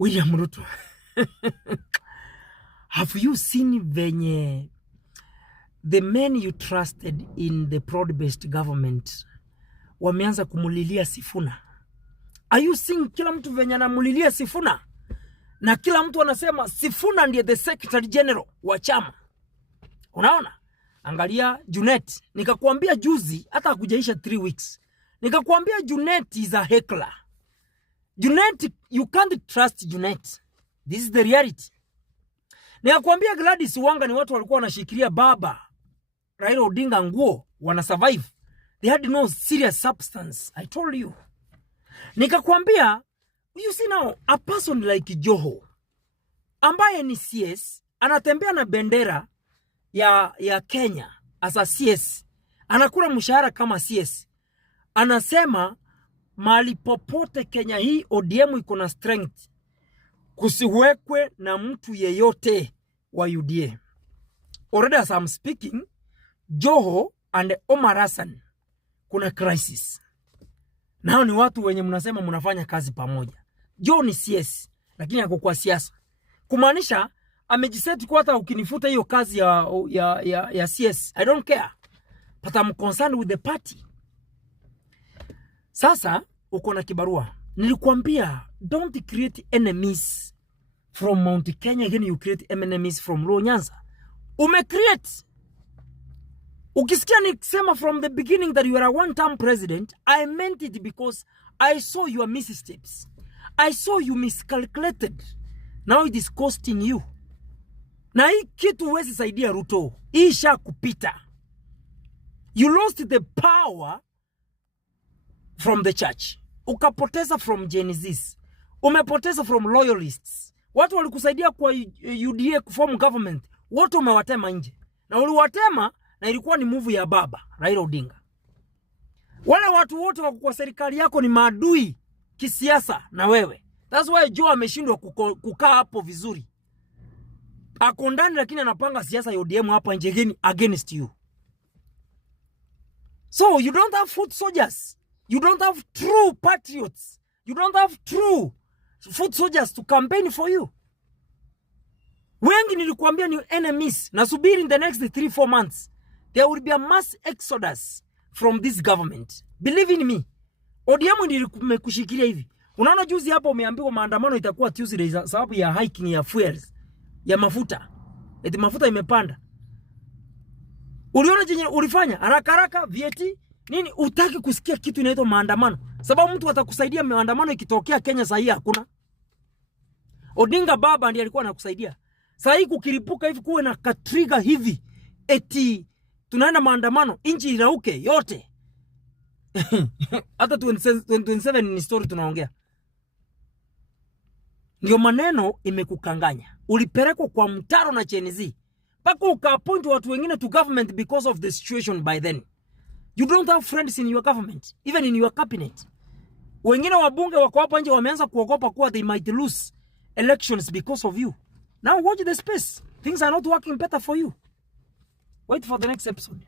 William Ruto. Have you seen venye the men you trusted in the broad-based government wameanza kumulilia Sifuna? Are you seeing kila mtu venye anamulilia Sifuna? Na kila mtu anasema Sifuna ndiye the secretary general wa chama. Unaona? Angalia Junet. Nikakwambia juzi hata hakujaisha 3 weeks. Nikakwambia Junet is a heckler. Junet, you can't trust Junet. This is the reality. Nikakwambia Gladys Wanga ni watu walikuwa wanashikilia baba Raila Odinga nguo, wana survive. They had no serious substance. I told you. Nikakwambia, you see now, a person like Joho, ambaye ni CS, anatembea na bendera ya Kenya as a CS. Anakula mshahara kama CS. Anasema, mali popote Kenya hii ODM iko na strength. Kusiwekwe na mtu yeyote wa UDA. Already as I'm speaking, Joho and Omar Hassan kuna crisis. Nao ni watu wenye mnasema mnafanya kazi pamoja. Joho ni CS, lakini yako kwa siasa. Kumaanisha amejiseti kwa hata ukinifuta hiyo kazi ya CS, I don't care. But I'm concerned with the party. Sasa uko na kibarua. Nilikuambia don't create enemies from Mount Kenya, again you create enemies from Luo Nyanza. Create. Ukisikia nikisema from the beginning that you are a one-term president, I meant it because I saw your missteps. I saw you miscalculated. Now it is costing you. Na hii kitu huwezi saidia Ruto. Hii sha kupita. You lost the power from the church. Ukapoteza from Genesis. Umepoteza from loyalists. Watu walikusaidia kwa UDA kuform government. Wote umewatema nje. Na uliwatema na ilikuwa ni move ya baba Raila Odinga. Wale watu wote wako kwa serikali yako ni maadui kisiasa na wewe. That's why Joe ameshindwa kukaa hapo vizuri. Ako ndani lakini anapanga siasa ya ODM hapa nje against you. So you don't have foot soldiers. You don't have true patriots. You don't have true foot soldiers to campaign for you. Wengi nilikuambia ni enemies. Nasubiri in the next 3-4 months. There will be a mass exodus from this government. Believe in me. ODM nilikushikilia hivi. Unaona juzi hapo umeambiwa maandamano itakuwa Tuesday sababu ya hiking ya fuels. Ya mafuta. Eti mafuta imepanda. Uliona jenye ulifanya? Haraka vieti. Nini utaki kusikia kitu inaitwa maandamano? Sababu mtu atakusaidia maandamano ikitokea Kenya sahi hakuna. Odinga baba ndiye alikuwa anakusaidia. Sahi kukiripuka hivi kuwe na katriga hivi. Eti tunaenda maandamano inchi irauke yote. Hata 27 ni story tunaongea. Ndio maneno imekukanganya. Ulipelekwa kwa mtaro na Chenezi. Paka ukaappoint watu wengine to government because of the situation by then. You don't have friends in your government, even in your cabinet. Wengine wabunge wako hapa nje wameanza kuogopa kuwa they might lose elections because of you. Now watch the space. Things are not working better for you. Wait for the next episode.